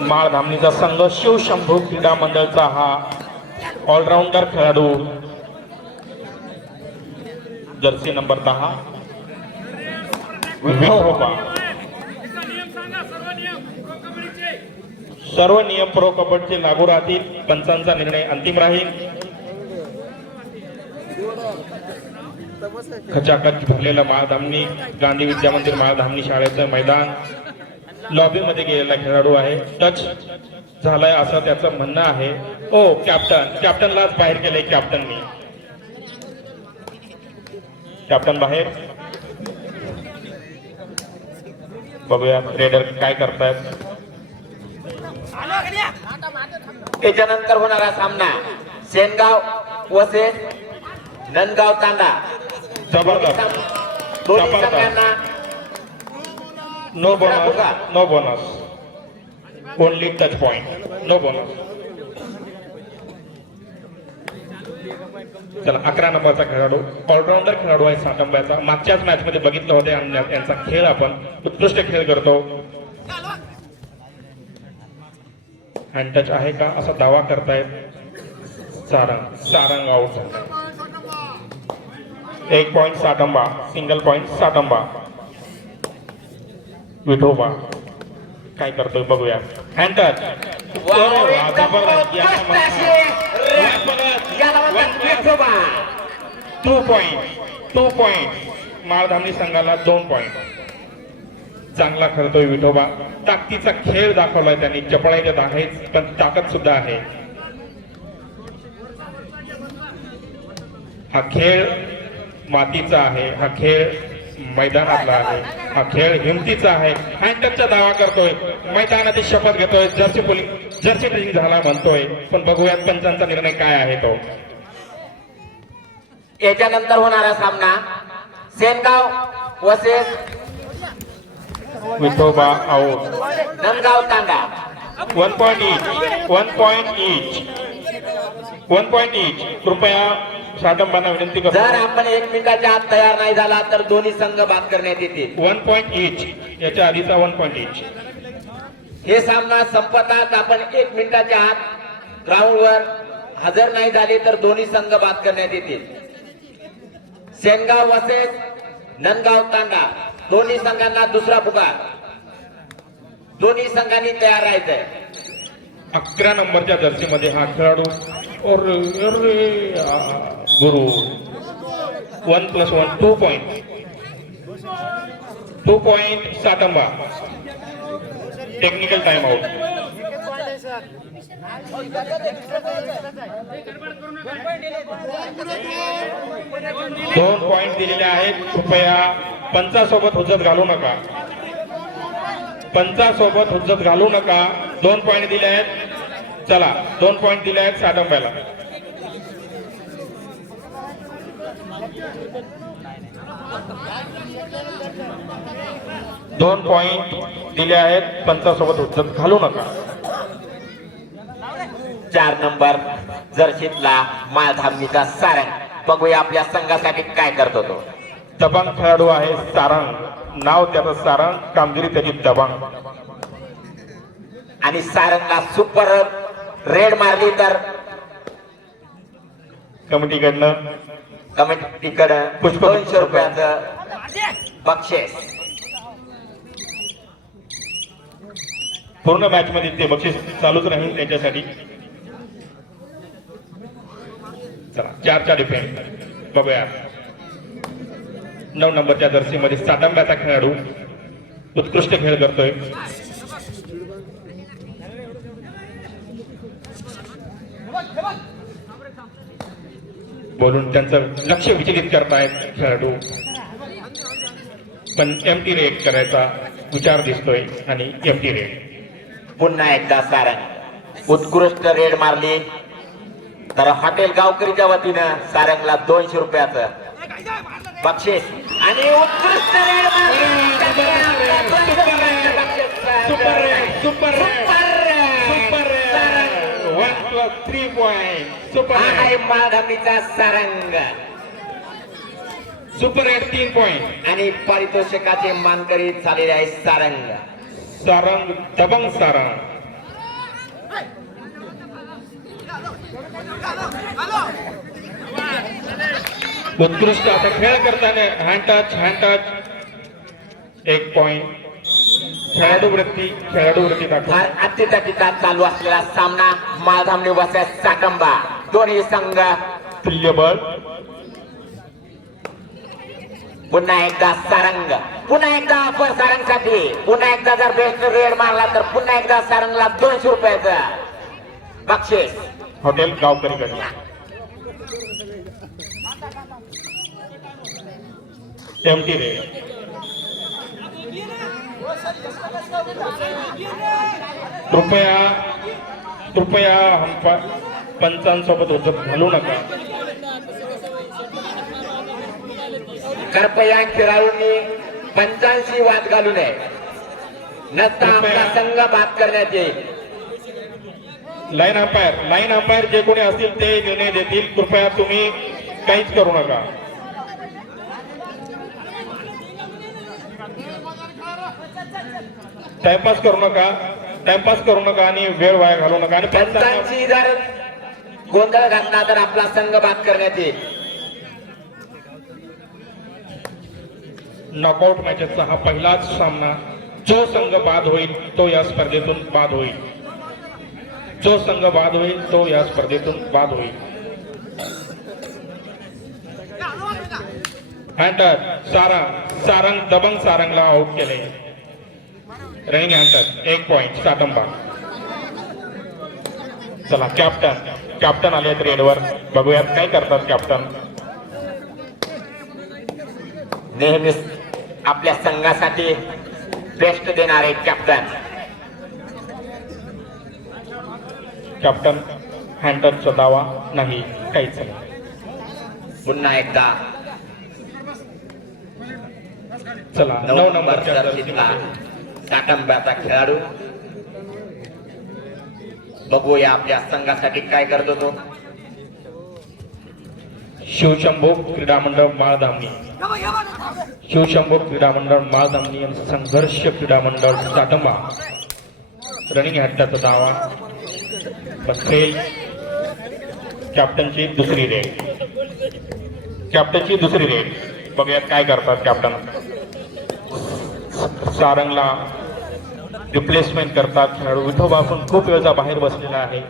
माळधामणीचा संघ शिवशंभू क्रीडा मंडळचा हा ऑलराऊंडर खेळाडू जर्सी नंबर 10 विठोबा। सर्व नियम प्रो कबड्डीचे लागू राहतील। पंचांचा निर्णय अंतिम राहील। खचाखच भरलेलं माळधामणी गांधी विद्या मंदिर माळधामणी शाळेचं मैदान लॉबी मध्ये गेलेला खेळाडू आहे। टच झालाय असं त्याचं म्हणणं आहे। ओ कॅप्टनलाच बाहेर केलंय कॅप्टननी। कॅप्टन बाहेर। बघूया रेडर काय करतायत। त्याच्यानंतर होणारा सामना सेनगाव वसे नंदगाव तांडा। जबरदस्त दोन्ही संघांना no bonus only touch point no bonus. चला 11 नंबरचा खेळाडू ऑलराऊंडर खेळाडू आहे सातंब्याचा। मागच्याच मॅच मध्ये बघितलं होते आणि यांचा खेळ आपण उत्कृष्ट खेळ करतो। हँड टच आहे का असा दावा करतायत सारंग आउट झाला। 1 पॉइंट सातंबा सिंगल पॉइंट सातंबा। विठोबा काय करतोय बघूया। हँड टच 2 पॉइंट माळधामणी संघाला 2 पॉइंट। चांगला खेळतोय विठोबा। ताकदीचा खेळ दाखवलाय त्यांनी। चपळाईत आहेच पण ताकद सुद्धा आहे। हा खेळ मातीचा आहे। हा खेळ मैदानातला आहे। हा खेळ हिमतीचा आहे। हँडटचचा दावा करतोय मैदानाची शपथ घेतोय। जर्सी ट्रेनिंग झाला म्हणतोय पण बघूयात पंचांचा निर्णय काय आहे तो। याच्यानंतर होणारा सामना सेनगाव वसेस विठोबा आउट। नंदगाव तांडा। 1 पॉइंट इच कृपया सातंबांना विनंती करतो। जर आपण 1 मिनिटाच्या आत तयार नाही झाला तर दोन्ही संघ बाद करण्यात येतील। 1 पॉइंट इच याच्या आधीचा 1 पॉइंट इच। हे सामना संपतात आपण 1 मिनिटाच्या आत ग्राउंडवर हजर नाही झाले तर दोन्ही संघ बाद करण्यात येतील। सेनगाव वसेस नंदगाव तांडा दोन्ही संघांना दुसरा पुकार। दोन्ही संघांनी तयार राहायचंय। 11 नंबरच्या जर्सी मध्ये हा खेळाडू Guru 1+1 2 point Satamba. Technical time out. 2 point दिलेले आहेत। कृपया पंचासोबत हुज्जत घालू नका। 2 पॉइंट दिले आहेत। चला 2 पॉइंट दिले आहेत सातंब्याला। दोन पॉइंट दिले आहेत। पंचासोबत हुज्जत घालू नका। 4 नंबर जर्सीतला माळधामणीचा सारंग बघूया आपल्या संघासाठी काय करतो तो। दबंग खेळाडू आहे सारंग। नाव त्याचं सारंग कामगिरी त्याची दबंग। आणि सारंगला सुपर रेड मारली तर कमिटीकडनं 200 रुपयाचं बक्षीस। पूर्ण मॅच मध्ये ते बक्षीस चालूच राहील त्यांच्यासाठी। चला 4चा डिफेंड बघूया। 9 नंबरच्या जर्सी मध्ये सातंब्याचा खेळाडू उत्कृष्ट खेळ करतोय। बोलून त्यांचं लक्ष विचलित करतायत खेळाडू पण एमटी रेड करायचा विचार दिसतोय आणि एमटी रेड। पुन्हा एकदा सारंग उत्कृष्ट रेड मारली तर हॉटेल गावकरीच्या वतीनं सारंगला 200 रुपयाचं बक्षीस आणि उत्कृष्ट रेड माळधामणीचा सारंग सुपर रेड 3 पॉइंट आणि पारितोषिकाचे मानकरी झालेले आहे सारंग। सारंग दबंग सारंग. उत्कृष्ट आता खेळ करताना हँड टच. 1 पॉइंट. खेळाडू वृत्ती दाखव. अतितटीचा चालू असलेला सामना माळधामणी वर्सेस साटंबा. दोन्ही संघ तुल्यबळ. पुन्हा एकदा सारंग. पुन्हा एकदा ऑफर सारंगसाठी. पुन्हा एकदा जर बेस्ट रेड मारला तर पुन्हा एकदा सारंगला 200 रुपयाचं बक्षीस. हॉटेल गावकरीकडे. एमटी रे. कृपया पंचांसोबत उजत घालू नका. कृपया खेळाडूंनी पंचांशी वाद घालू नये. नसता आपला संघ बाद करण्यात येईल. लाईन अंपायर जे कोणी असतील ते निर्णय देतील. कृपया तुम्ही काहीच करू नका. टाइमपास करू नका आणि वेळ वाया घालू नका. आणि पंचांशी जर गोंधळ घातला तर आपला संघ बाद करण्यात येईल. नॉकआउट मॅचेसचा हा पहिलाच सामना. जो संघ बाद होईल तो या स्पर्धेतून बाद होईल. हँटर सारंग दबंग सारंगला आउट केले. Running hunter 1 point Satamba. चला कॅप्टन आले रेडवर. बघूयात काय करतात कॅप्टन. नेहमीच आपल्या संघासाठी बेस्ट देणारे कॅप्टन हँटरचा दावा नाही, काहीच नाही. पुन्हा एकदा चला 9 नंबरच्या जर्सीतला साटंब्याचा खेळाडू. बघूया आपल्या संघासाठी काय करतो तो. शिवशंभो क्रीडा मंडळ माळधामणी. आणि संघर्ष क्रीडा मंडळ साटंबा. रनिंग हट्टाचा दावा पण फेल. कॅप्टनची दुसरी रेड. बघूयात काय करतात कॅप्टन. सारंगला रिप्लेसमेंट करतात खेळाडू. विठोबा पण खूप वेळचा बाहेर बसलेला आहे.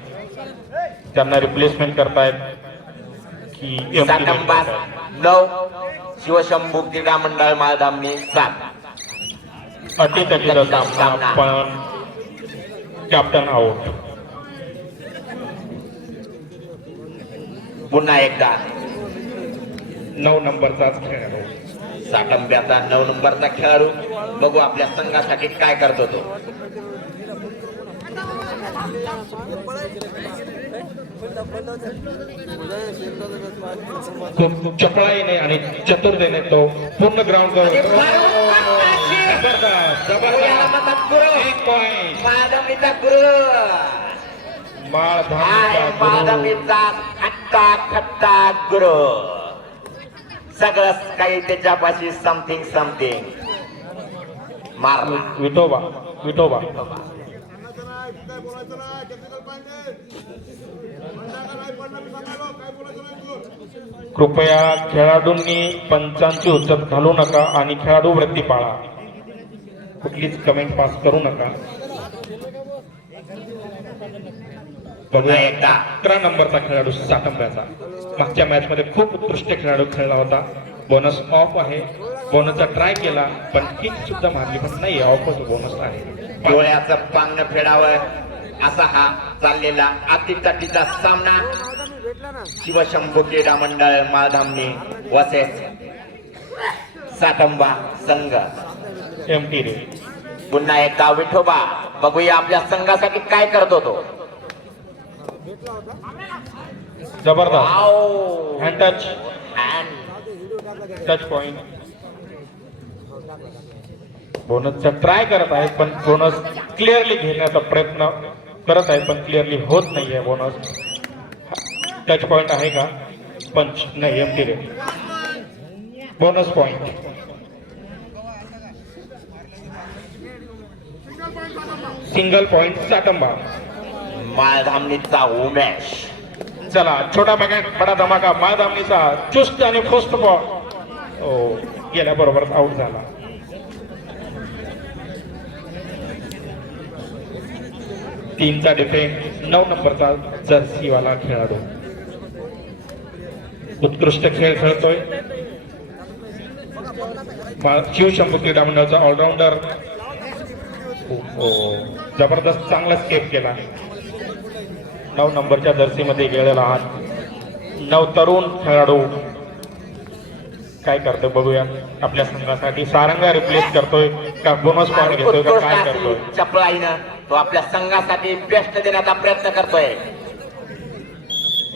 त्यांना रिप्लेसमेंट करतायत की साटंबा 9, शिवशंभू क्रीडा मंडळ माळधामणी 7. अटीतटीचा सामना पण कॅप्टन आउट. पुन्हा एकदा 9 नंबरचाच खेळाडू. साटंब्याचा 9 नंबरचा खेळाडू. बघू आपल्या संघासाठी काय करतो तो. खूप चपळाईने आणि चतुरतेने तो पूर्ण ग्राउंड माळधामणीचा गुरु. माळधामणीचा खट्टा गुरु. सगळं काही त्याच्यापाशी समथिंग मारला. विठोबा कृपया खेळाडूंनी पंचांची उचल घालू नका आणि खेळाडू वृत्ती पाळा. कुठलीच कमेंट पास करू नका. बघूया 11 नंबरचा खेळाडू साटंब्याचा. मागच्या मॅच मध्ये खूप उत्कृष्ट खेळाडू खेळला होता. बोनस ऑफ आहे. बोनसचा ट्राय केला पण किक सुद्धा मारली पण नाही. ऑफ होतो, बोनस आहे. डोळ्याचं पांगण फेडावं असा हा चाललेला अतितटीचा सामना. शिवशंभू क्रीडा मंडळ माळधामणी वर्सेस साटंबा संघ. एमटी रे. पुन्हा एकदा विठोबा. बघूया आपल्या संघासाठी काय करतो तो. जबरदस्त हँड टच पॉइंट. बोनसचा ट्राय करत आहे पण बोनस क्लिअरली घेण्याचा प्रयत्न करत आहे पण क्लिअरली होत नाहीये. बोनस टच पॉइंट आहे का. पंच नाही. Empty raid. Bonus point. Single point Satamba. माळधामणीचा उमेश. चला छोटा पॅकेट बडा धमाका माळधामणीचा चुस्त आणि फुस्त बॉल. हो गेल्याबरोबर आउट झाला. तीनचा डिफेंड 9 नंबरचा जर्सीवाला खेळाडू उत्कृष्ट खेळ खेळतोय. शिवशंभू क्रीडा मंडळाचा ऑलराऊंडर जबरदस्त चांगला स्केप केला. 9 नंबरच्या जर्सीमध्ये गेलेला हा 9 तरुण खेळाडू काय करतोय बघूया. आपल्या संघासाठी सारंगा रिप्लेस करतोय का बोनस पॉईंट घेतोय का काय करतोय. चपळाईनं तो आपल्या संघासाठी बेस्ट देण्याचा प्रयत्न करतोय.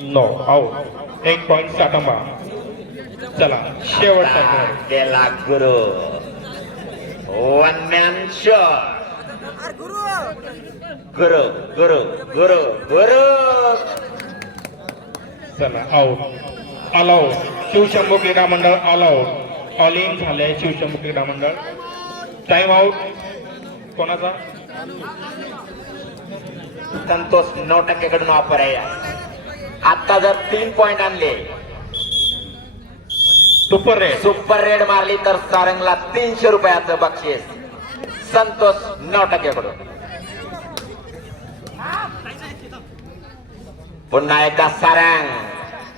No out. 1 पॉइंट साटंबा. चला शेवटचा खेळ. गेला Guru. One man shot. Guru Guru Guru गुरु. चला आउट. All out. शिवशंभू क्रीडा मंडळ ऑल आउट. ऑल इन झालंय शिवशंभू क्रीडा मंडळ. टाइम आउट कोणाचा. संतोष 9% कडून ऑफर आहे. आता जर 3 पॉइंट आणले सुपर रेड मारली तर सारंगला 300 रुपयाचं बक्षीस. संतोष 9% कडून. पुन्हा एकदा सारंग.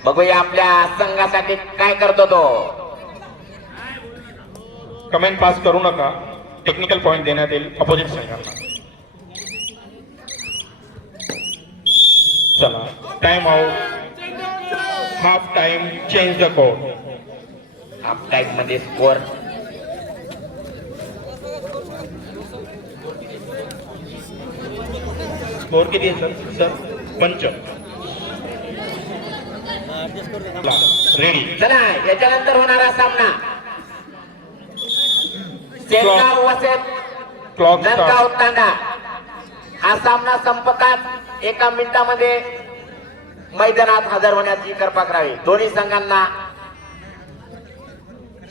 बघूया आपल्या संघासाठी काय करतो तो. कमेंट पास करू नका. टेक्निकल पॉइंट देण्यात येईल अपोजिट संघांना. चला time out. Half time change the code. Half time मध्ये स्कोर स्कोर किती आहे सर. 5 रेडी. चला याच्यानंतर होणारा सामना सेनगाव वसत क्लॉक नंदगाव तांडा. हा सामना संपताच 1 मिनिटामध्ये मैदानात हजर होण्याची कृपा करावी. दोन्ही संघांना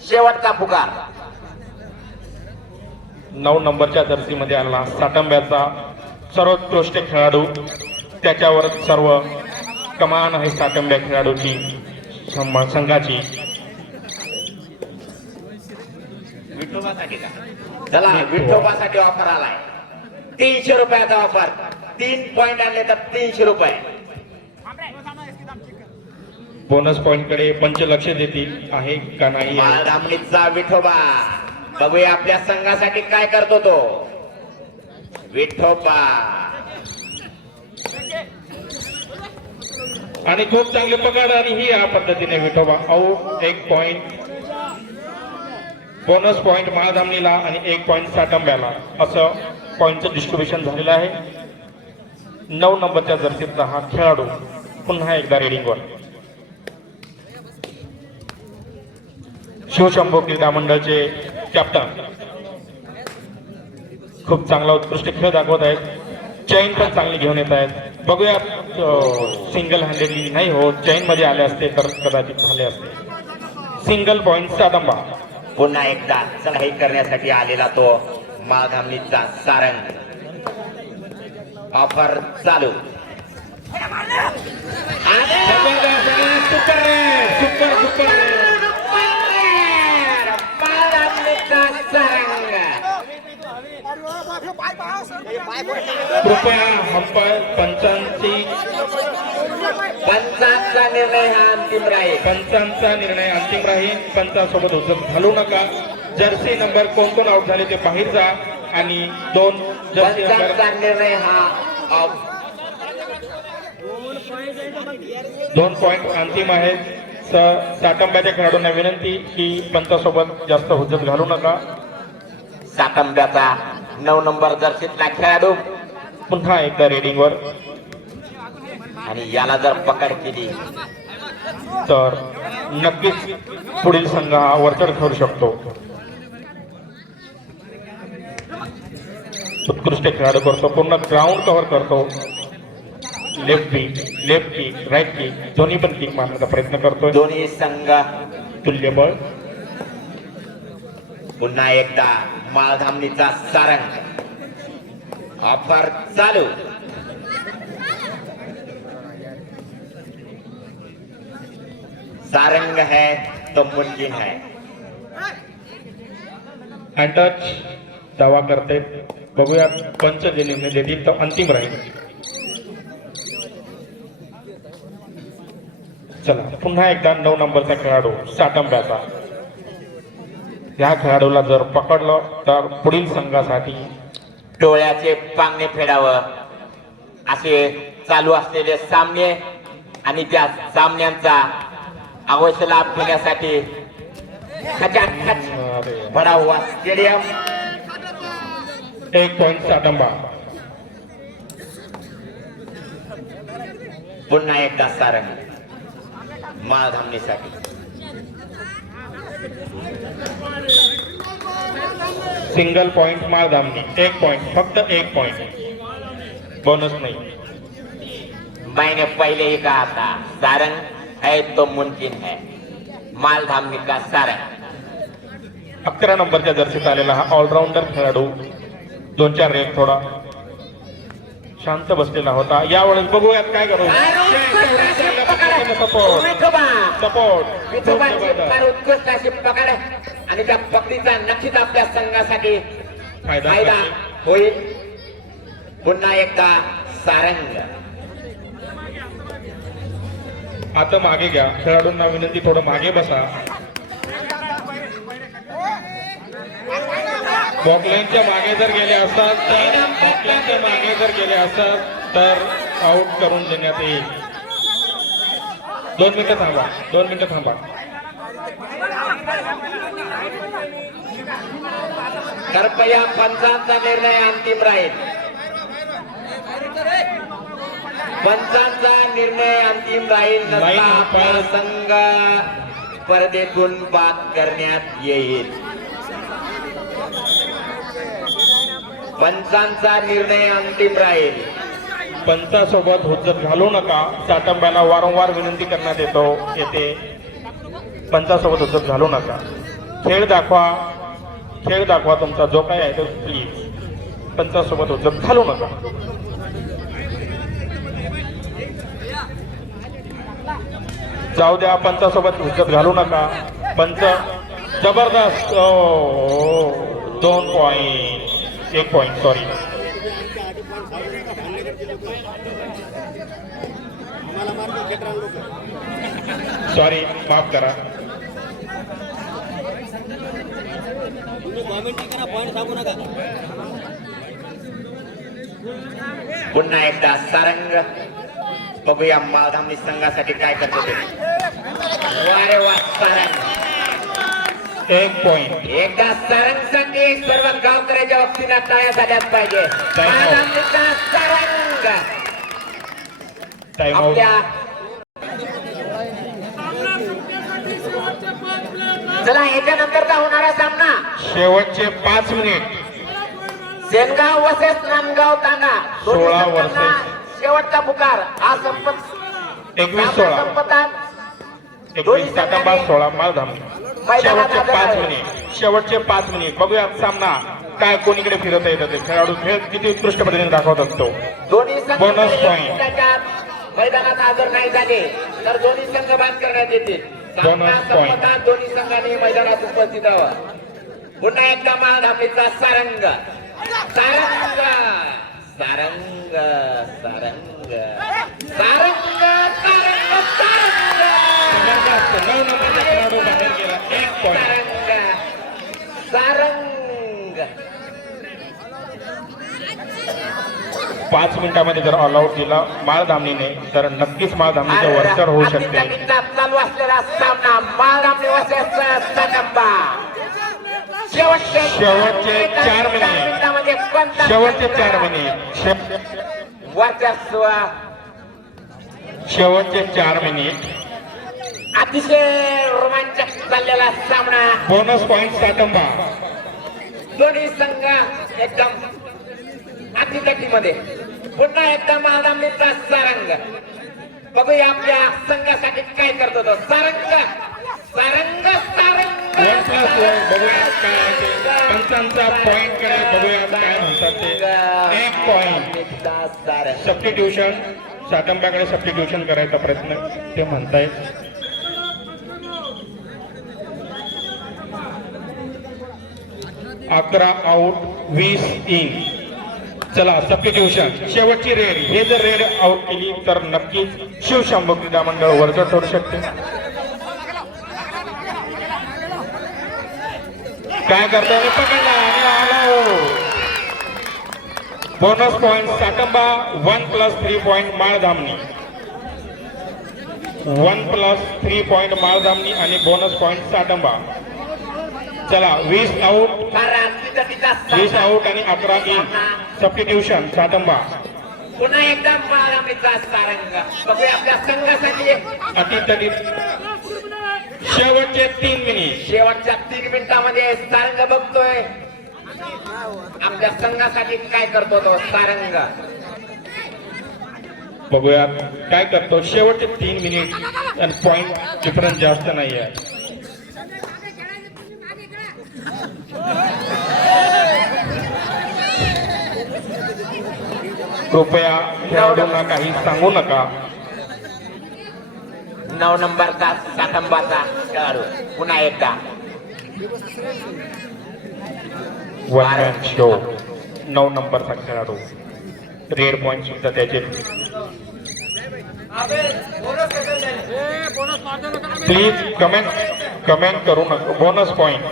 शेवटचा पुकार. 9 नंबरच्या जर्सीमध्ये आला साटंब्याचा सर्वोत्कृष्ट खेळाडू. त्याच्यावर सर्व कमान आहे साटंब्या खेळाडूची संघाची. विठोबासाठी का. चला विठोबासाठी ऑफर आलाय. 300 रुपयाचा ऑफर. 3 पॉइंट आणले तर 300 रुपये. बोनस पॉइंट कडे पंच लक्ष देतील आहे का नाही. माळधामणीचा विठोबा. बघूया आपल्या संघासाठी काय करतो तो. विठोबा आणि खूप चांगले पकड आणि ही या पद्धतीने Vithoba out. 1 point bonus point माळधामणीला आणि 1 पॉइंट साटंब्याला असं पॉइंटचं डिस्ट्रीब्युशन झालेलं आहे. 9 नंबरच्या जर्सीचा हा खेळाडू पुन्हा एकदा रेडिंगवर. शिवशंभू क्रीडा मंडळचे कॅप्टन खूप चांगला उत्कृष्ट खेळ दाखवत आहेत. चैन पण चांगली घेऊन येत आहेत. बघूया सिंगल हँडेडली नाही हो. चैन मध्ये आले असते तर कदाचित झाले असते. Single point Satamba. पुन्हा एकदा चढाई करण्यासाठी आलेला तो माळधामणीचा सारंग. ऑफर चालू. सुपर माळधामणीचा सारंग. कृपया अंपायर पंचांचा निर्णय हा अंतिम राहील. पंचांचा निर्णय अंतिम राहील. पंचासोबत हुज्जत घालू नका. जर्सी नंबर कोण कोण आउट झाले ते बाहेर जा आणि 2 जर्सी पंचांचा निर्णय हा 2 पॉइंट अंतिम आहेत. साटंब्याच्या खेळाडूंना विनंती की पंचासोबत जास्त हुज्जत घालू नका. साटंब्याचा 9 नंबर जर्सीतला खेळाडू पुन्हा एकदा रेडिंगवर. आणि याला जर पकड केली तर नक्कीच पुढील संघ हा वरचढ ठरू शकतो. उत्कृष्ट खेळाडू करतो. पूर्ण ग्राउंड कव्हर करतो. लेफ्ट किक राईट किक दोन्ही पण किक मारण्याचा प्रयत्न करतोय. दोन्ही संघ तुल्यबळ. पुन्हा एकदा माळधामणीचा सारंग. ऑफर चालू. सारंग है तो मुमकिन है. अँटच दावा करते. बघूया पंच जे निर्णय देतील तो अंतिम राहील. चला पुन्हा एकदा 9 नंबरचा खेळाडू साटंब्याचा. या खेळाडूला जर पकडलं तर पुढील संघासाठी डोळ्याचे पांगणे फेडावं असे चालू असलेले सामने आणि त्या सामन्यांचा अवश्य लाभ घेण्यासाठी खचाखच बडा हुआ स्टेडियम. 1 पॉइंट साटंबा. पुन्हा एकदा सारंग माळधामणीसाठी. Single point Maldhamani. 1 पॉइंट, फक्त 1 पॉइंट, बोनस नाही. मैंने पहले ही कहा था सारंग है तो मुमकिन है. मालधामनी का सारंग. 11 नंबरच्या जर्सीत आलेला हा ऑलराऊंडर खेळाडू 2-4 रेक थोडा शांत बसलेला होता. यावेळेस बघूयात काय करू. उत्कृष्ट अशी पकड आणि त्या पकडीचा नक्कीच आपल्या संघासाठी फायदा होईल. पुन्हा एकदा सारंग. आता मागे घ्या. खेळाडूंना विनंती थोडं मागे बसा. बॉकलाईनच्या मागे जर गेले असतात तर आउट करून देण्यात येईल. 2 मिनिटं थांबा. कृपया पंचांचा निर्णय अंतिम राहील. पंचांचा निर्णय अंतिम राहील. नसता आपला संघ स्पर्धेतून बाद करण्यात येईल. पंचांचा निर्णय अंतिम राहील. पंचासोबत हुज्जत घालू नका. साटंब्याला वारंवार विनंती करण्यात येते. पंचासोबत हुज्जत घालू नका. खेळ दाखवा तुमचा जो काय आहे तो प्लीज. पंचासोबत हुज्जत घालू नका. जाऊ द्या. पंचासोबत हुज्जत घालू नका. पंच जबरदस्त. 2 पॉइंट, 1 पॉइंट, सॉरी. माफ करा. पुन्हा एकदा सारंग. बघूया माळधामणी संघासाठी काय करतो ते. वारे वा सारंग. 1 पॉइंट. एकदा सारंगसाठी सर्व गावकऱ्याच्या वतीने टाळ्या झाल्याच पाहिजे. माळधामणीचा सारंग. Time out. आपल्या चला याच्यानंतरचा होणारा सामना शेवटचे 5 minute. Sengaon versus Nandgaon Tanda. 16 versus शेवटचा पुकार. हा संपत 21-16. संपतात. 21 साटंबा, 16 माळधामणी. शेवटचे 5 मिनिट. बघूया सामना काय कोणीकडे फिरत येतात. ते खेळाडू खेळ किती उत्कृष्ट पद्धतीने दाखवत असतो. दोन्ही संघ बोनस पॉइंट. मैदानात हजर नाही झाले तर दोन्ही संघ बाद करण्यात येतील. Bonus point. दोन्ही संघांनी मैदानात उपस्थित राहावं. पुन्हा एकदा माळधामणीचा सारंग. सारंग सारंग सारंग सारंग सारंग सारंग. 9 नंबरचा खेळाडू बाहेर गेला. 1 पॉइंट. सारंग 5 मिनिटांमध्ये जर ऑल आउट दिला माळधामणीने तर नक्कीच माळधामणीचं वरचढ होऊ शकते. चालू असलेला सामना माळधामणी वर्सेस साटंबा. शेवटचे 4 मिनिट. शेवटचे 4 मिनिट. वर्चस्व. शेवटचे 4 मिनिट. अतिशय रोमांचक चाललेला सामना. Bonus point Satamba. दोन्ही संघ एकदम अतितटीमध्ये. पुन्हा एकदा माळधामणीचा सारंग. बघूया आपल्या संघासाठी काय करतो तो सारंग. सारंग सारंग. 1+1. बघूया काय पंचांचा पॉइंट कडे बघूया काय म्हणतात ते. 1 पॉइंट सारंग. सबस्टिट्यूशन साटंबाकडे सबस्टिट्यूशन करायचा प्रयत्न ते म्हणतायत. अकरा आउट 20 इन. चला सबस्टिट्यूशन शेवटची रेड. हे जर रेड आउट केली तर नक्कीच शिवशंभू क्रीडा मंडळ वरचढ ठरू शकते. काय करतोय पकडला आणि आला. Bonus point Satamba 1+3 point Maldhamani. 1+3 point Maldhamani आणि बोनस पॉइंट साटंबा. चला 20 आउट 20 आउट आणि 11 इन. सबस्टिट्यूशन साटंबा. पुन्हा एकदा माळामीचा सारंग. बघूया आपल्या संघासाठी अटीतटीत शेवटचे 3 मिनिट. शेवटच्या 3 मिनिटांमध्ये सारंग बघतोय आपल्या संघासाठी काय करतो तो सारंग. बघूयात काय करतो. शेवटचे 3 मिनिट आणि पॉइंट डिफरन्स जास्त नाही आहे. कृपया खेळाडूंना काही सांगू नका. 9 नंबरचा साटंबाचा खेळाडू पुन्हा एकदा वन मॅन शो. 9 नंबरचा खेळाडू. रेड पॉइंट सुद्धा त्याचे. प्लीज कमेंट करू नका. बोनस पॉइंट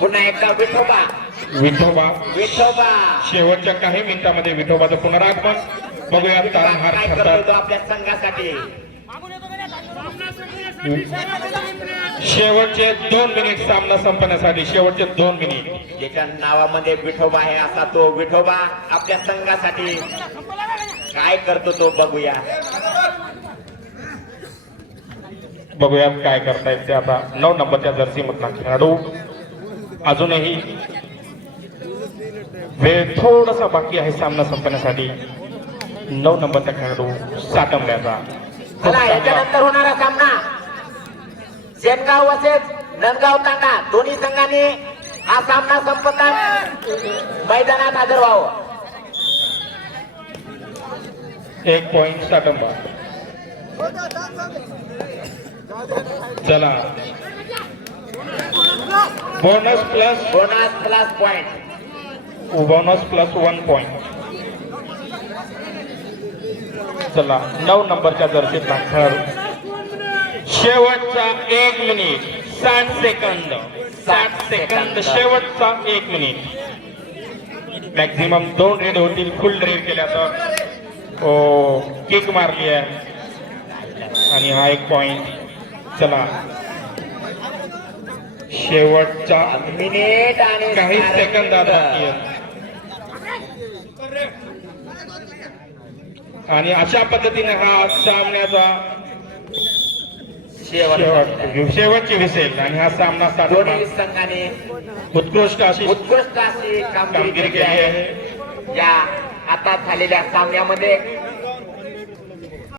पुन्हा एकदा विठोबा. विठोबा शेवटच्या काही मिनिटांमध्ये विठोबाचं पुनरागमन. बघूया तारणहार काय करतो ठरतात. तो आपल्या संघासाठी. शेवटचे 2 मिनिट सामना संपण्यासाठी. शेवटचे 2 मिनिट. ज्याच्या नावामध्ये विठोबा आहे असा तो विठोबा आपल्या संघासाठी काय करतो तो बघूया. बघूया काय करतायत ते आता. 9 नंबरच्या जर्सी मधला खेळाडू. अजूनही वेळ थोडासा बाकी आहे सामना संपण्यासाठी. 9 नंबरचा खेळाडू साटंब्याचा. चला याच्यानंतर होणारा सामना सेनगाव वर्सेस नंदगाव तांडा. दोन्ही संघांनी हा सामना संपताच मैदानात हजर व्हावं. 1 पॉइंट साटंबा. चला बोनस प्लस पॉइंट. 1 पॉइंट. चला 9 नंबरच्या जर्सीतला खेळाडू. शेवटचा 1 मिनिट 60 सेकंद. 60 सेकंद. शेवटचा 1 मिनिट. मॅक्झिमम 2 रेड होतील. फुल रेड केल्या तर किक मारली आहे आणि हा 1 पॉइंट. चला शेवटचा मिनिट आणि काही सेकंदात बाकी आहेत. आणि अशा पद्धतीने हा सामन्याचा शेवटची विसेल आणि हा सामना दोन्ही संघाने उत्कृष्ट अशी कामगिरी केली आहे. या आता झालेल्या सामन्यामध्ये